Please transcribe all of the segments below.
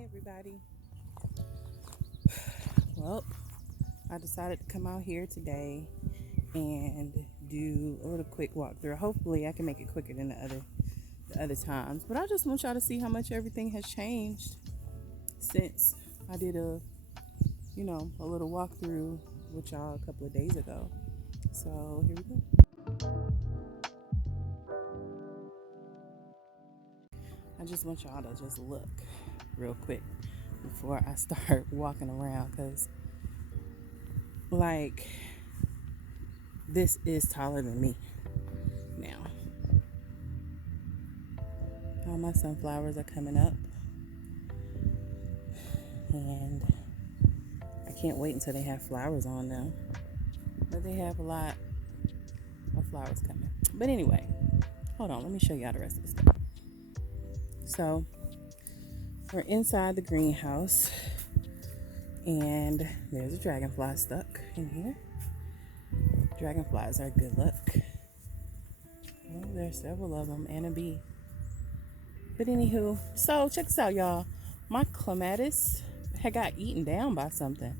Hey everybody. Well, I decided to come out here today and do a little quick walkthrough. Hopefully I can make it quicker than the other times. But I just want y'all to see how much everything has changed since I did a little walkthrough with y'all a couple of days ago. So here we go. I just want y'all to just look real quick before I start walking around, because like this is taller than me now. All my sunflowers are coming up, and I can't wait until they have flowers on them. But they have a lot of flowers coming. But anyway, hold on, let me show y'all the rest of the stuff. So we're inside the greenhouse, and there's a dragonfly stuck in here. Dragonflies are good luck. Well, there's several of them and a bee. But anywho, so check this out, y'all. My clematis had got eaten down by something,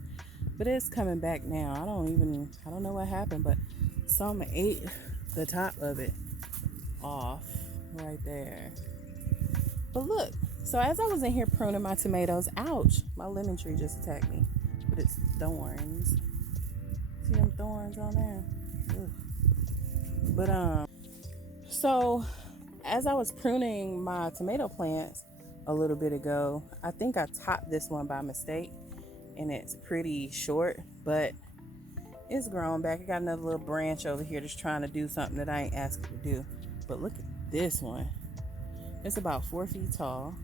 but it's coming back now. I don't know what happened, but some ate the top of it off right there. But look, so as I was in here pruning my tomatoes, ouch, my lemon tree just attacked me with its thorns. See them thorns on there? Ugh. But so as I was pruning my tomato plants a little bit ago, I think I topped this one by mistake, and it's pretty short, but it's grown back. I got another little branch over here that's trying to do something that I ain't asked it to do. But look at this one. It's about 4 feet tall,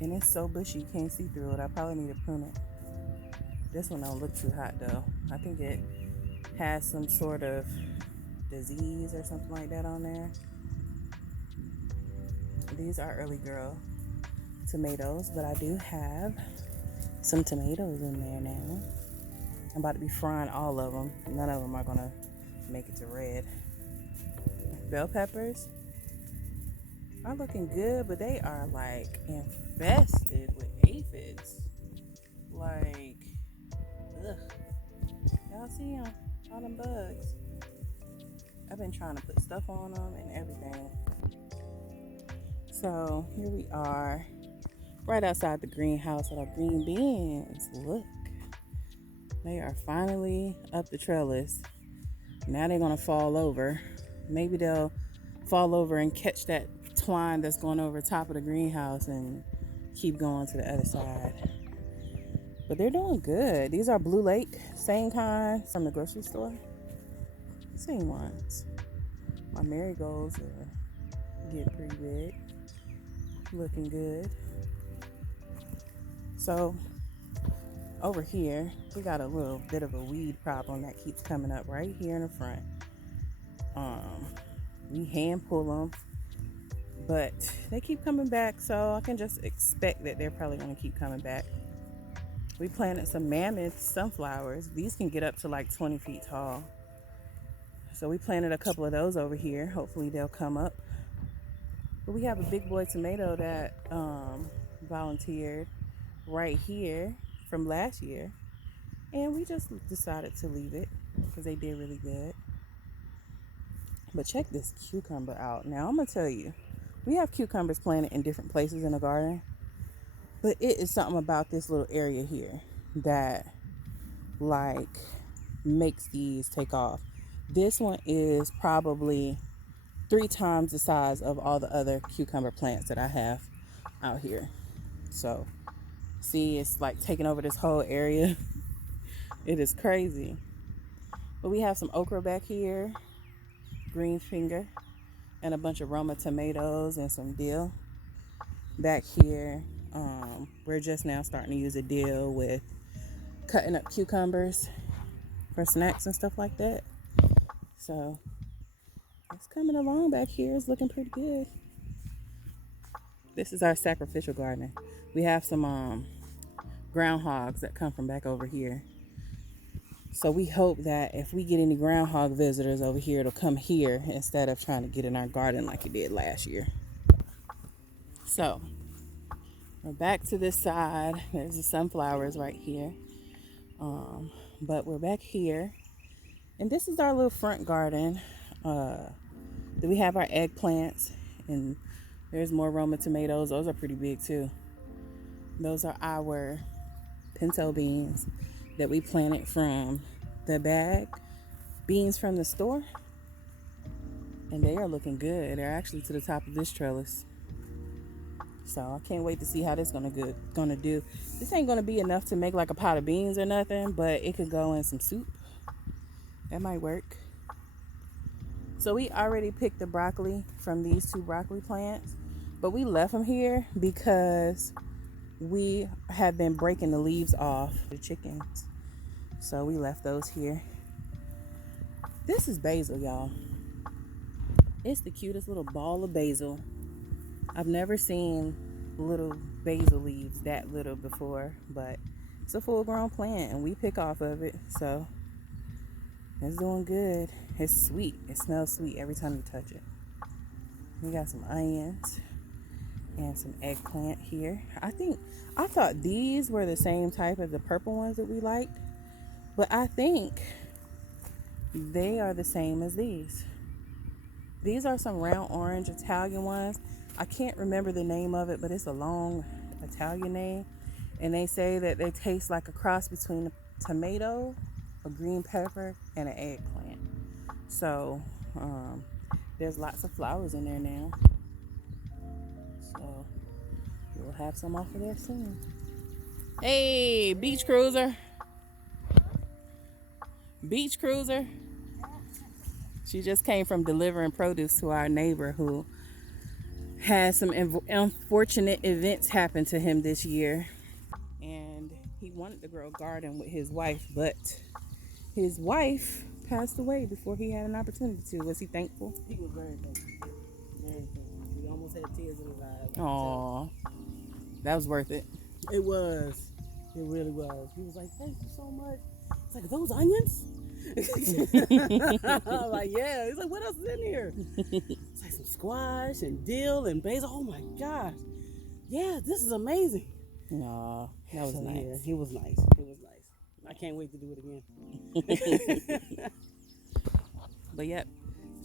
and it's so bushy you can't see through it. I probably need to prune it. This one don't look too hot though. I think it has some sort of disease or something like that on there. These are early girl tomatoes, but I do have some tomatoes in there now. I'm about to be frying all of them. None of them are gonna make it to red. Bell peppers are looking good, but they are like infested with aphids. Like, ugh. Y'all see them? All them bugs. I've been trying to put stuff on them and everything. So here we are, right outside the greenhouse with our green beans. Look, they are finally up the trellis. Now they're gonna fall over. Maybe they'll fall over and catch that twine that's going over the top of the greenhouse and keep going to the other side. But they're doing good. These are Blue Lake, same kind from the grocery store. Same ones. My marigolds are getting pretty big. Looking good. So over here, we got a little bit of a weed problem that keeps coming up right here in the front. We hand pull them, but they keep coming back, so I can just expect that they're probably going to keep coming back. We planted some mammoth sunflowers. These can get up to like 20 feet tall. So we planted a couple of those over here. Hopefully they'll come up. But we have a big boy tomato that volunteered right here from last year. And we just decided to leave it because they did really good. But check this cucumber out. Now I'm going to tell you, we have cucumbers planted in different places in the garden. But it is something about this little area here that like makes these take off. This one is probably 3 times the size of all the other cucumber plants that I have out here. So see, it's like taking over this whole area. It is crazy. But we have some okra back here, green finger, and a bunch of Roma tomatoes and some dill back here. We're just now starting to use a dill with cutting up cucumbers for snacks and stuff like that. So it's coming along back here. It's looking pretty good. This is our sacrificial garden. We have some groundhogs that come from back over here. So we hope that if we get any groundhog visitors over here, it'll come here instead of trying to get in our garden like it did last year. So We're back to this side. There's the sunflowers right here. But we're back here. And this is our little front garden. We have our eggplants. And there's more Roma tomatoes. Those are pretty big too. Those are our pinto beans that we planted from the bag. Beans from the store. And they are looking good. They're actually to the top of this trellis. So I can't wait to see how this gonna do. This ain't gonna be enough to make like a pot of beans or nothing, but it could go in some soup. That might work. So we already picked the broccoli from these 2 broccoli plants, but we left them here because we have been breaking the leaves off the chickens. So we left those here. This is basil, y'all. It's the cutest little ball of basil. I've never seen little basil leaves that little before, but it's a full-grown plant and we pick off of it, so it's doing good. It's sweet. It smells sweet every time you touch it. We got some onions and some eggplant here. I thought these were the same type as the purple ones that we liked, but I think they are the same as these. These are some round orange Italian ones. I can't remember the name of it, but it's a long Italian name. And they say that they taste like a cross between a tomato, a green pepper, and an eggplant. So there's lots of flowers in there now. So we'll have some off of there soon. Hey, beach cruiser. Beach cruiser. She just came from delivering produce to our neighbor who had some unfortunate events happen to him this year, and he wanted to grow a garden with his wife, but his wife passed away before he had an opportunity to. Was he thankful? He was very thankful. Very thankful. He almost had tears in his eyes. Aww, that was worth it. It was. It really was. He was like, "Thank you so much." It's like, "Those onions?" I'm like, "Yeah." He's like, "What else is in here?" It's like some squash and dill and basil. Oh my gosh. Yeah, this is amazing. Aw, that was nice. Yeah, he was nice. It was nice. I can't wait to do it again. But yep,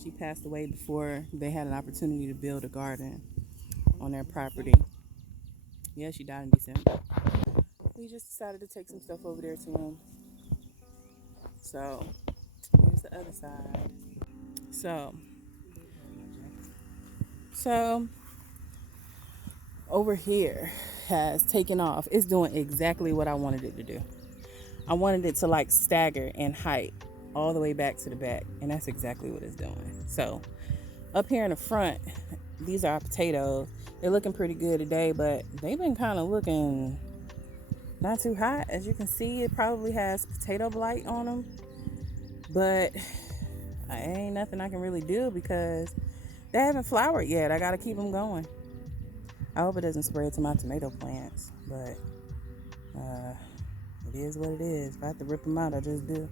she passed away before they had an opportunity to build a garden on their property. Yeah, she died in December. We just decided to take some stuff over there to him. So here's the other side. So over here has taken off. It's doing exactly what I wanted it to do. I wanted it to like stagger in height all the way back to the back, and that's exactly what it's doing. So up here in the front, these are our potatoes. They're looking pretty good today, but they've been kind of looking not too hot. As you can see, it probably has potato blight on them, but ain't nothing I can really do because they haven't flowered yet. I gotta keep them going. I hope it doesn't spread to my tomato plants, but it is what it is. If I have to rip them out, I just do.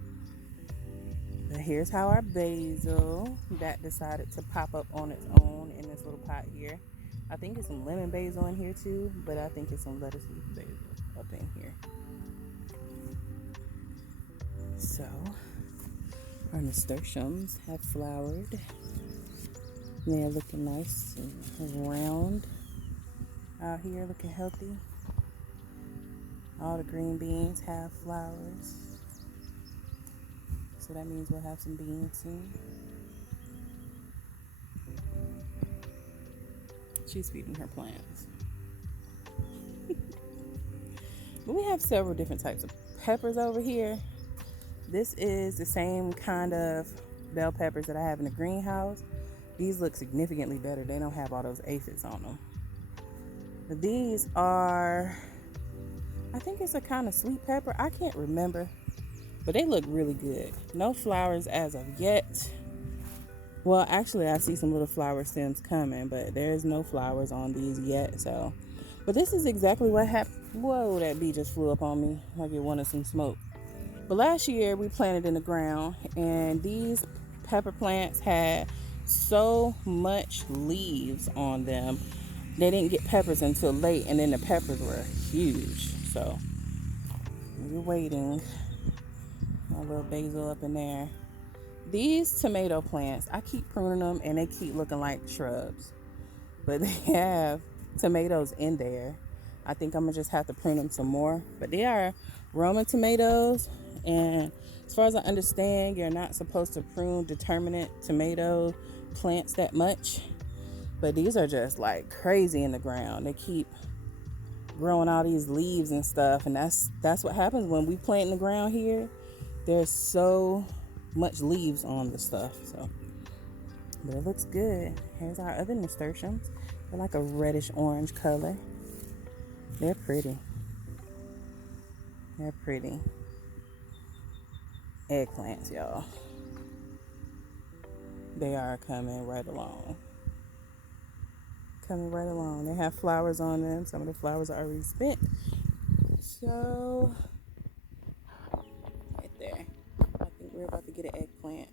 But here's how our basil that decided to pop up on its own in this little pot here. I think it's some lemon basil in here too, but I think it's some lettuce leaf basil up in here. So our nasturtiums have flowered. They're looking nice and round out here, looking healthy. All the green beans have flowers, so that means we'll have some beans soon. She's feeding her plants. But we have several different types of peppers over here. This is the same kind of bell peppers that I have in the greenhouse. These look significantly better. They don't have all those aphids on them. But these are, I think it's a kind of sweet pepper. I can't remember, but they look really good. No flowers as of yet. Well, actually, I see some little flower stems coming, but there's no flowers on these yet. So, but this is exactly what happened. Whoa, that bee just flew up on me like it wanted some smoke. But last year we planted in the ground, and these pepper plants had so much leaves on them. they didn't get peppers until late, and then the peppers were huge. So we're waiting. My little basil up in there. These tomato plants, I keep pruning them and they keep looking like shrubs, but they have tomatoes in there. I think I'm gonna just have to prune them some more, but they are Roman tomatoes, and as far as I understand, you're not supposed to prune determinate tomato plants that much, but these are just like crazy in the ground. They keep growing all these leaves and stuff, and that's what happens when we plant in the ground here. There's so much leaves on the stuff, so but it looks good. Here's our other nasturtiums. They're like a reddish orange color. They're pretty. They're pretty. Eggplants, y'all. They are coming right along. Coming right along. They have flowers on them. Some of the flowers are already spent. So, right there. I think we're about to get an eggplant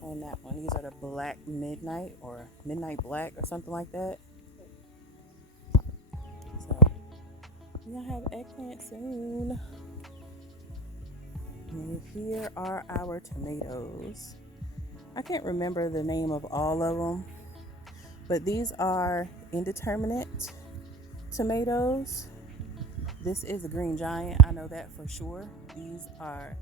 on that one. These are the black midnight or midnight black or something like that. So, we're going to have eggplant soon. And here are our tomatoes. I can't remember the name of all of them, but these are indeterminate tomatoes. This is a green giant, I know that for sure. These are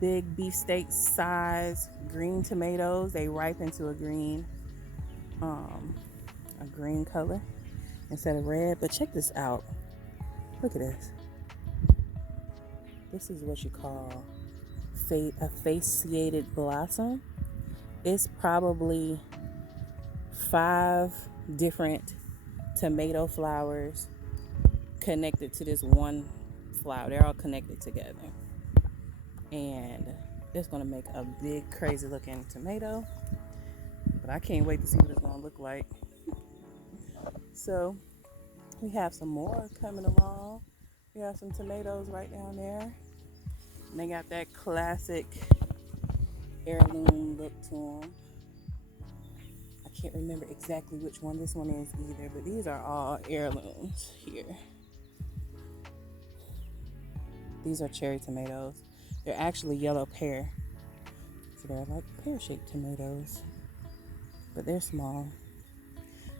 big beefsteak size green tomatoes. They ripen to a green color instead of red. But check this out. Look at this. This is what you call a fasciated blossom. It's probably 5 different tomato flowers connected to this one flower. They're all connected together, and it's gonna make a big crazy looking tomato, but I can't wait to see what it's gonna look like. So we have some more coming along. We have some tomatoes right down there, and they got that classic heirloom look to them. I can't remember exactly which one this one is either, but these are all heirlooms here. These are cherry tomatoes. They're actually yellow pear. So they're like pear-shaped tomatoes, but they're small.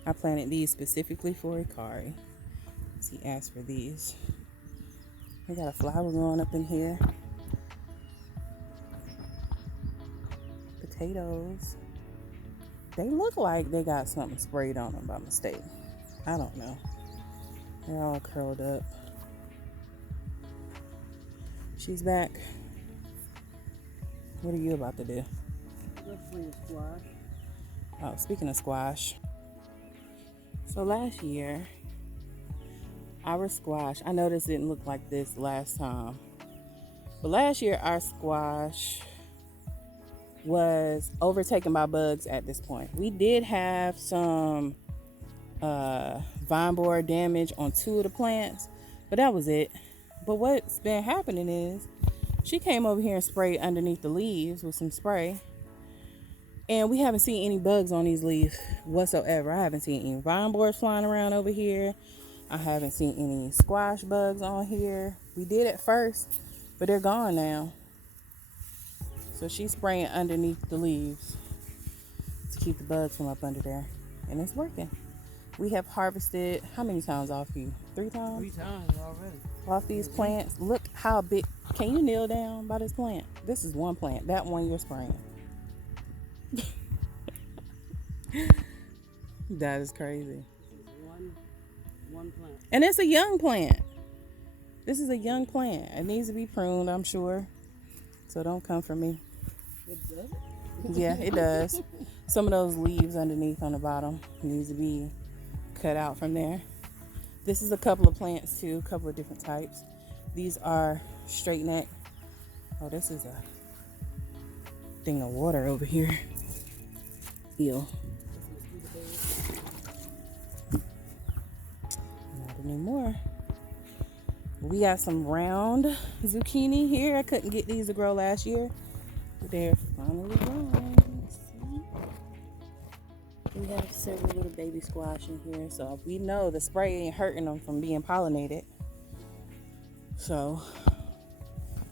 I planted these specifically for Ikari. He asked for these. We got a flower growing up in here. Potatoes. They look like they got something sprayed on them by mistake. I don't know. They're all curled up. She's back. What are you about to do? Let's bring squash. Oh, speaking of squash. So last year, our squash, I know this didn't look like this last time, but last year our squash was overtaken by bugs at this point. We did have some vine borer damage on 2 of the plants, but that was it. But what's been happening is she came over here and sprayed underneath the leaves with some spray, and we haven't seen any bugs on these leaves whatsoever. I haven't seen any vine borers flying around over here. I haven't seen any squash bugs on here. We did at first, but they're gone now. So she's spraying underneath the leaves to keep the bugs from up under there, and it's working. We have harvested how many times off you? 3 times? 3 times already. Off these plants. Look how big. Can you kneel down by this plant? This is one plant. That one you're spraying. That is crazy. This is one plant. And it's a young plant. This is a young plant. It needs to be pruned, I'm sure. So don't come for me. It does? Yeah, it does. Some of those leaves underneath on the bottom needs to be cut out from there. This is a couple of plants too, a couple of different types. These are straight neck. Oh, this is a thing of water over here. Ew. Not anymore. We got some round zucchini here. I couldn't get these to grow last year, but they're finally growing. See? We have several little baby squash in here, so we know the spray ain't hurting them from being pollinated. So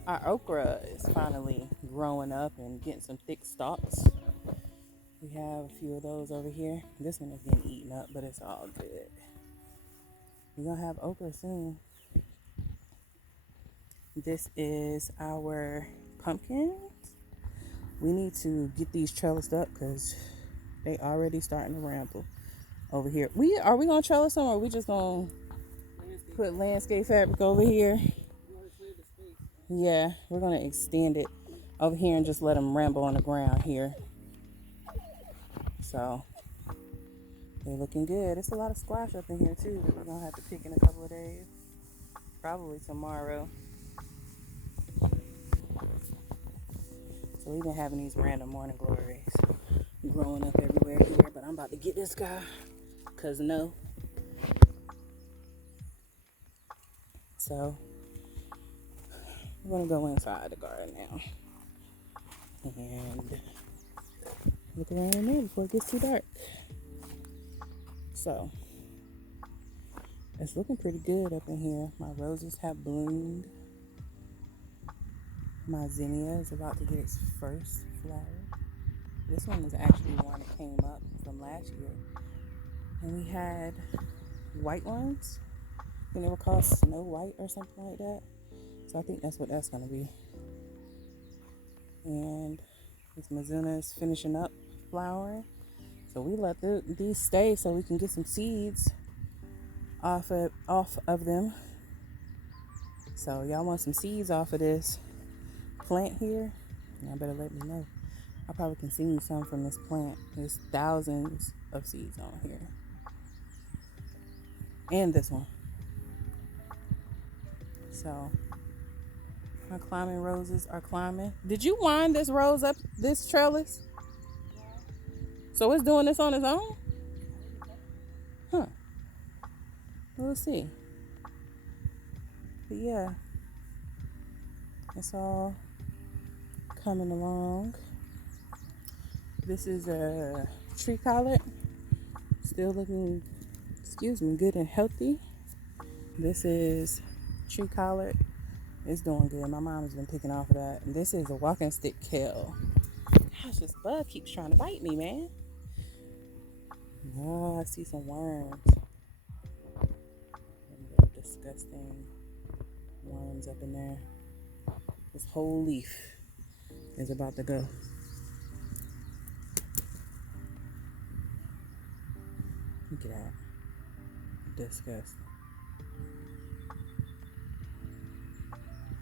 our okra is finally growing up and getting some thick stalks. We have a few of those over here. This one is getting eaten up, but it's all good. We're gonna have okra soon. This is our pumpkins. We need to get these trellised up because they already starting to ramble over here. Are we gonna trellis them, or are we just gonna put landscape fabric over here? Yeah, we're gonna extend it over here and just let them ramble on the ground here. So they're looking good. It's a lot of squash up in here too that we're gonna have to pick in a couple of days. Probably tomorrow. So we've been having these random morning glories growing up everywhere here, but I'm about to get this guy, cause no. So we're gonna go inside the garden now and look around in there before it gets too dark. So it's looking pretty good up in here. My roses have bloomed. My zinnia is about to get its first flower. This one is actually one that came up from last year. And we had white ones. I think they were called Snow White or something like that. So I think that's what that's going to be. And this Mizuna is finishing up flowering. So we let these stay so we can get some seeds off of them. So y'all want some seeds off of this plant here? Y'all better let me know. I probably can send you some from this plant. There's thousands of seeds on here. And this one. So my climbing roses are climbing. Did you wind this rose up this trellis? So it's doing this on its own? Huh. We'll see. But yeah. It's all coming along. This is a tree collet. Still looking, good and healthy. This is tree collet. It's doing good. My mom has been picking off of that. And this is a walking stick kale. Gosh, this bug keeps trying to bite me, man. Oh, I see some worms. Little disgusting worms up in there. This whole leaf is about to go. Look at that. Disgusting.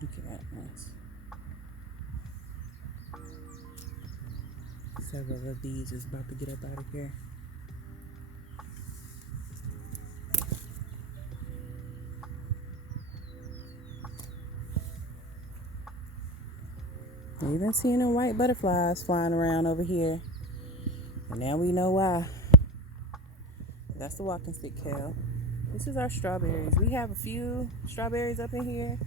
Look at that mess. Several of these is about to get up out of here. We've been seeing them white butterflies flying around over here. And now we know why. That's the walking stick kale. This is our strawberries. We have a few strawberries up in here.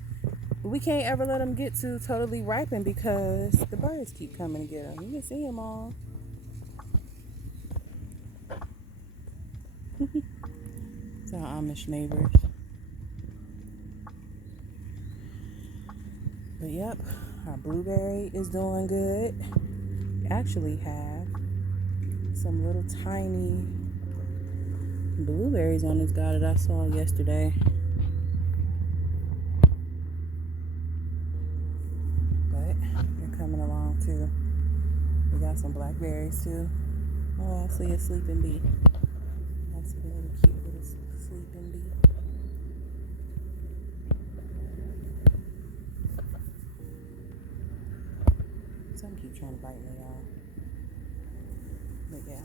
But we can't ever let them get to totally ripen because the birds keep coming to get them. You can see them all. It's our Amish neighbors. But yep, our blueberry is doing good. We actually have some little tiny blueberries on this guy that I saw yesterday. But they're coming along too. We got some blackberries too. Oh, I see a sleeping bee. I see a little cute little sleeping bee. Some keep trying to bite me, y'all. But yeah,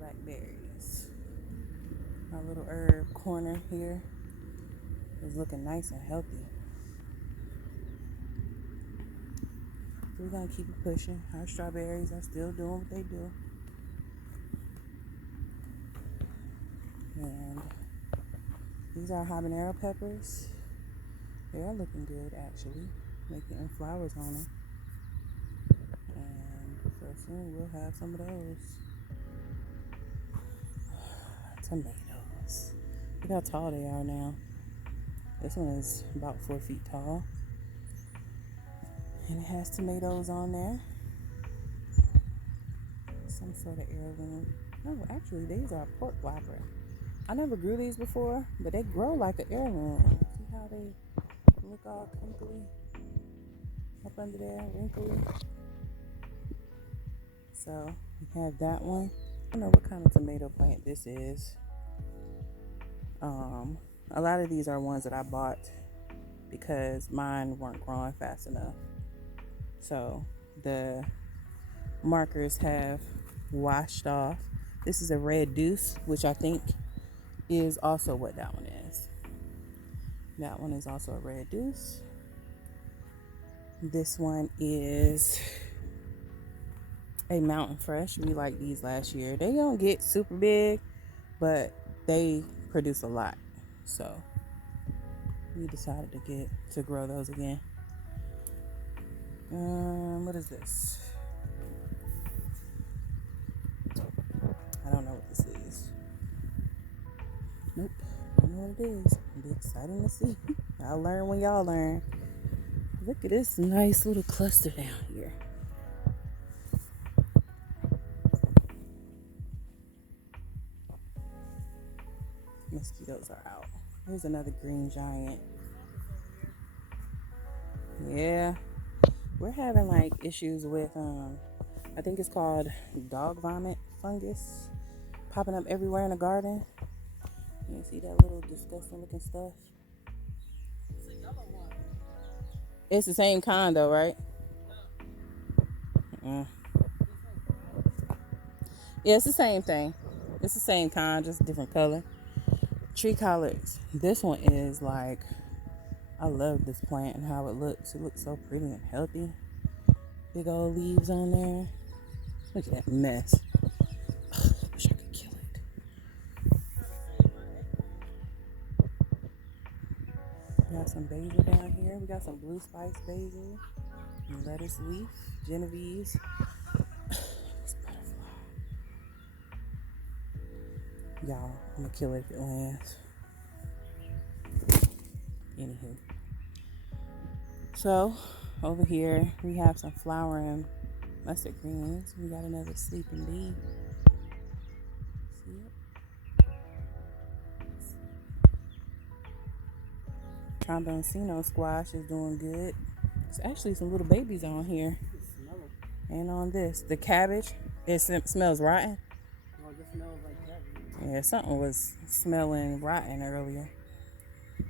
blackberries. Our little herb corner here is looking nice and healthy. So we're gonna keep it pushing. Our strawberries are still doing what they do. And these are habanero peppers. They are looking good actually. Making flowers on them. And so soon we'll have some of those. tomatoes. Look how tall they are now. This one is about 4 feet tall. And it has tomatoes on there. Some sort of heirloom. No, actually, these are pork whopper. I never grew these before, but they grow like an heirloom. See how they look all crinkly? Up under there, wrinkly. So, we have that one. I don't know what kind of tomato plant this is. A lot of these are ones that I bought because mine weren't growing fast enough. So the markers have washed off. This is a red deuce, which I think is also what that one is. That one is also a red deuce. This one is a mountain fresh. We liked these last year. They don't get super big, but they produce a lot. So we decided to grow those again. What is this? I don't know what this is. Nope, I don't know what it is. It'll be exciting to see. I'll learn when y'all learn. Look at this nice little cluster down here. Mosquitoes are out. Here's another green giant. Yeah, we're having like issues with I think it's called dog vomit fungus popping up everywhere in the garden. You see that little disgusting looking stuff? It's the same kind though, right? Yeah, it's the same thing. It's the same kind, just different color. Tree collards. This one is like, I love this plant and how it looks. It looks so pretty and healthy. Big old leaves on there. Look at that mess. Wish I could kill it. We got some basil down here. We got some blue spice basil, and lettuce leaf, Genevieve's. This butterfly. Y'all, I'm gonna kill it if it lands. Anywho. So, over here, we have some flowering mustard greens. We got another sleeping bee. See it? Tromboncino squash is doing good. There's actually some little babies on here. And on this. The cabbage, it smells rotten. Oh, it just smells like cabbage. Yeah, something was smelling rotten earlier.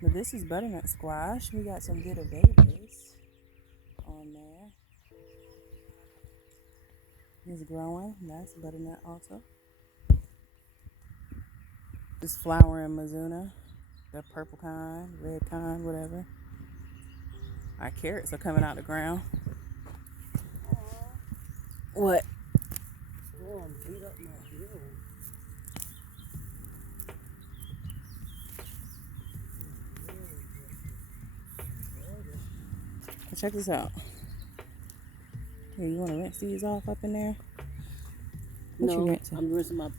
But this is butternut squash. We got some good babies on there. It's growing. That's butternut also. This flowering Mizuna, the purple kind, red kind, whatever. Our carrots are coming out the ground. Aww. What? Storm beat up my hill. Check this out. Here, you want to rinse these off up in there? What you No, rinsing? I'm rinsing my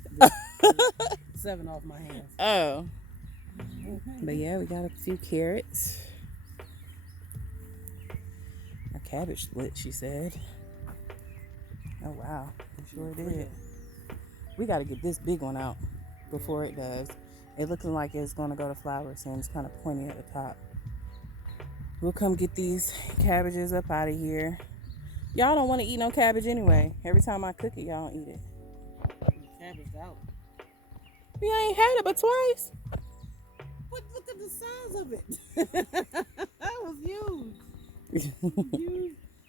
7 off my hands. Oh. But yeah, we got a few carrots. Our cabbage split, she said. Oh wow, it sure did. We got to get this big one out before it does. It looking like it's going to go to flower soon. It's kind of pointy at the top. We'll come get these cabbages up out of here. Y'all don't want to eat no cabbage anyway. Every time I cook it, y'all don't eat it. The cabbage out. We ain't had it but twice. What? Look at the size of it. That was huge.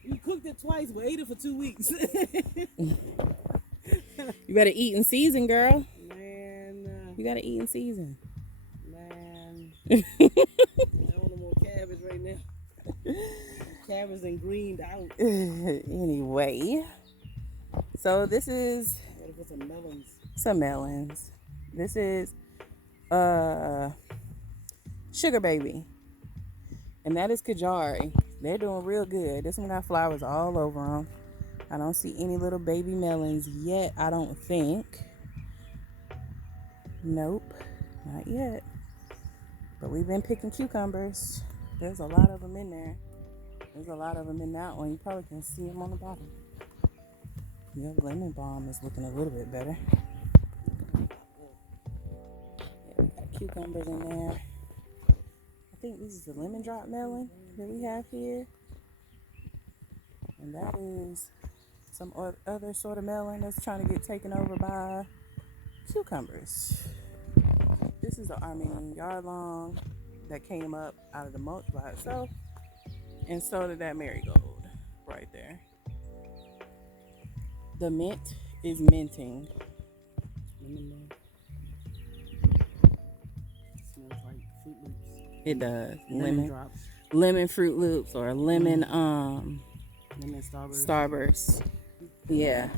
You cooked it twice. We ate it for 2 weeks. You better eat in season, girl. Man. You gotta eat in season. Man. I don't know more cabbage right now. Cabbage and greened out. Anyway, so this is Gotta put some melons. some melons. This is Sugar Baby, and that is Kajari. They're doing real good. This one got flowers all over them. I don't see any little baby melons yet, I don't think. Nope, not yet. But we've been picking cucumbers. There's a lot of them in there. There's a lot of them in that one. You probably can see them on the bottom. Your lemon balm is looking a little bit better. Yeah, we got cucumbers in there. I think this is the lemon drop melon that we have here. And that is some other sort of melon that's trying to get taken over by cucumbers. This is the Armenian yardlong that came up out of the mulch by itself. And so did that marigold right there. The mint is minting. Lemon smells like Fruit Loops. It does. Lemon drops. Lemon Fruit Loops or lemon Lemon Starburst. Starburst. Yeah.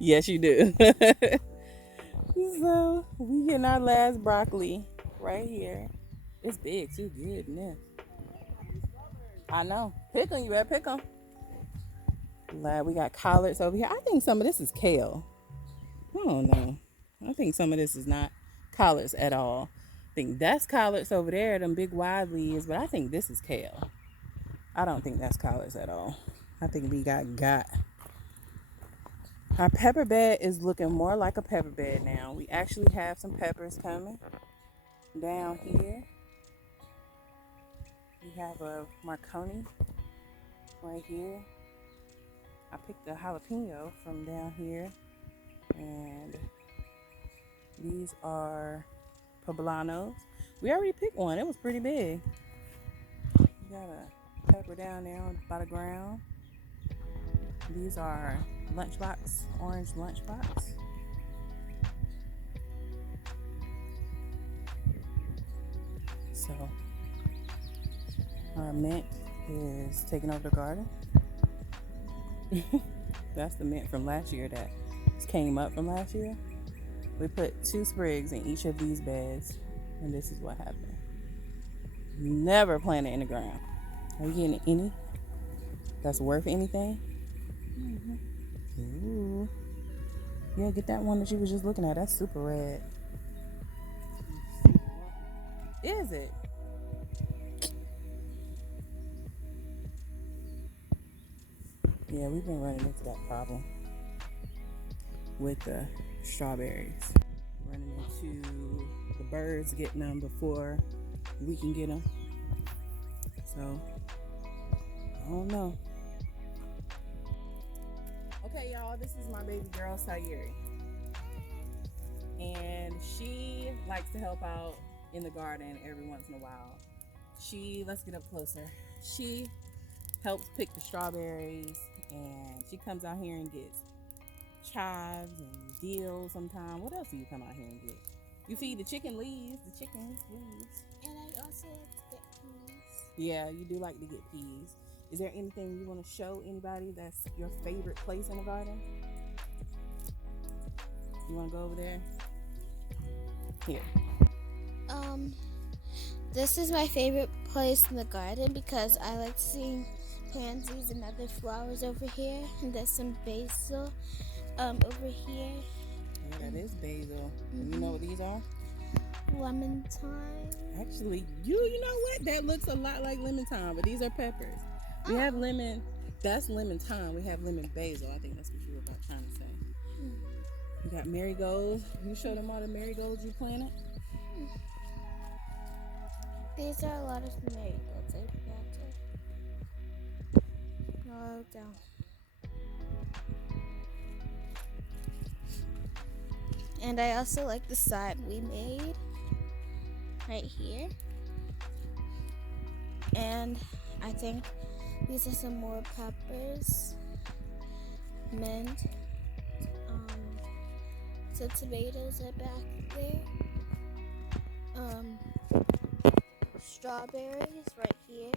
Yes, you do. So we getting our last broccoli right here. It's big too. Goodness. I know. Pick them. You better pick them. We got collards over here. I think some of this is kale. I don't know. I think some of this is not collards at all. I think that's collards over there, them big wide leaves, but I think this is kale. I don't think that's collards at all. I think we got. Our pepper bed is looking more like a pepper bed now. We actually have some peppers coming down here. We have a Marconi right here. I picked a jalapeno from down here. And these are poblanos. We already picked one. It was pretty big. We got a pepper down there by the ground. These are orange lunchbox. So our mint is taking over the garden. That's the mint from last year that came up from last year. We put 2 sprigs in each of these beds, and this is what happened. Never plant it in the ground. Are you getting any that's worth anything? Mm-hmm. Ooh. Yeah, get that one that you was just looking at. That's super red. Is it? Yeah, we've been running into that problem with the strawberries. Running into the birds getting them before we can get them. So, I don't know. Okay, y'all, this is my baby girl, Sayuri. And she likes to help out in the garden every once in a while. Let's get up closer. She helps pick the strawberries, and she comes out here and gets chives and dill sometimes. What else do you come out here and get? You feed the chickens leaves. And I also like to get peas. Yeah, you do like to get peas. Is there anything you want to show anybody that's your favorite place in the garden? You want to go over there? Here. This is my favorite place in the garden because I like seeing pansies and other flowers over here. And there's some basil over here. Yeah, that is basil. Mm-hmm. You know what these are? Lemon thyme. Actually, you know what? That looks a lot like lemon thyme, but these are peppers. We have lemon. That's lemon thyme. We have lemon basil. I think that's what you were about trying to say. We got marigolds. You show them all the marigolds you planted? These are a lot of marigolds. I planted. Narrow down. And I also like the sign we made right here. And I think these are some more peppers, mint, so tomatoes are back there, strawberries right here,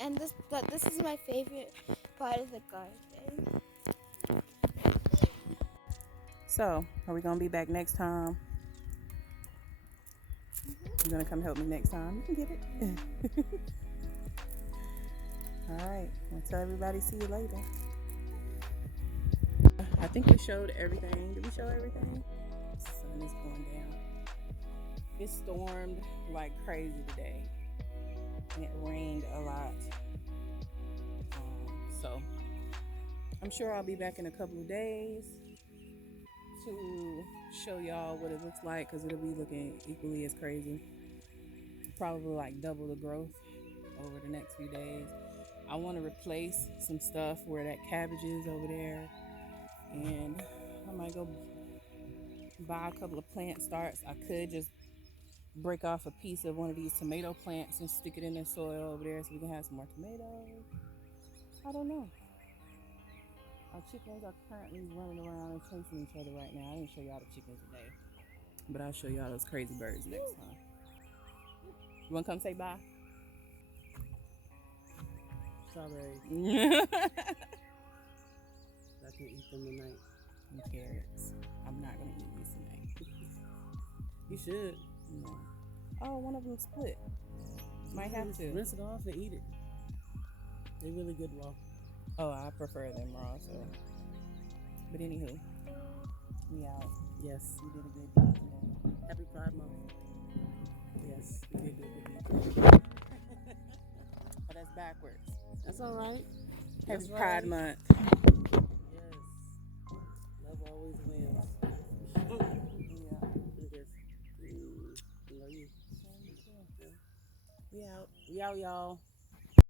and this is my favorite part of the garden. So, are we gonna be back next time? Mm-hmm. You gonna come help me next time? You can get it. All right. I'll tell everybody. See you later. I think we showed everything. Did we show everything? The sun is going down. It stormed like crazy today. And it rained a lot. So I'm sure I'll be back in a couple of days to show y'all what it looks like, because it'll be looking equally as crazy. Probably like double the growth over the next few days. I want to replace some stuff where that cabbage is over there, and I might go buy a couple of plant starts. I could just break off a piece of one of these tomato plants and stick it in the soil over there so we can have some more tomatoes. I don't know. Our chickens are currently running around and chasing each other right now. I didn't show y'all the chickens today, but I'll show y'all those crazy birds next time. You want to come say bye? Strawberries. I can eat them tonight. And carrots. I'm not going to eat these tonight. You should. No. Oh, one of them split. Might have to. Rinse it off and eat it. They're really good raw. Oh, I prefer them raw, so. But anywho, we out. Yes. We did a good job today. Happy Pride Month. Yes, we did do a good job. Oh, that's backwards. That's all right. Happy That's Pride right. Month. Yes. Love always wins. Yeah. Yes. Love you. We out. We out, y'all.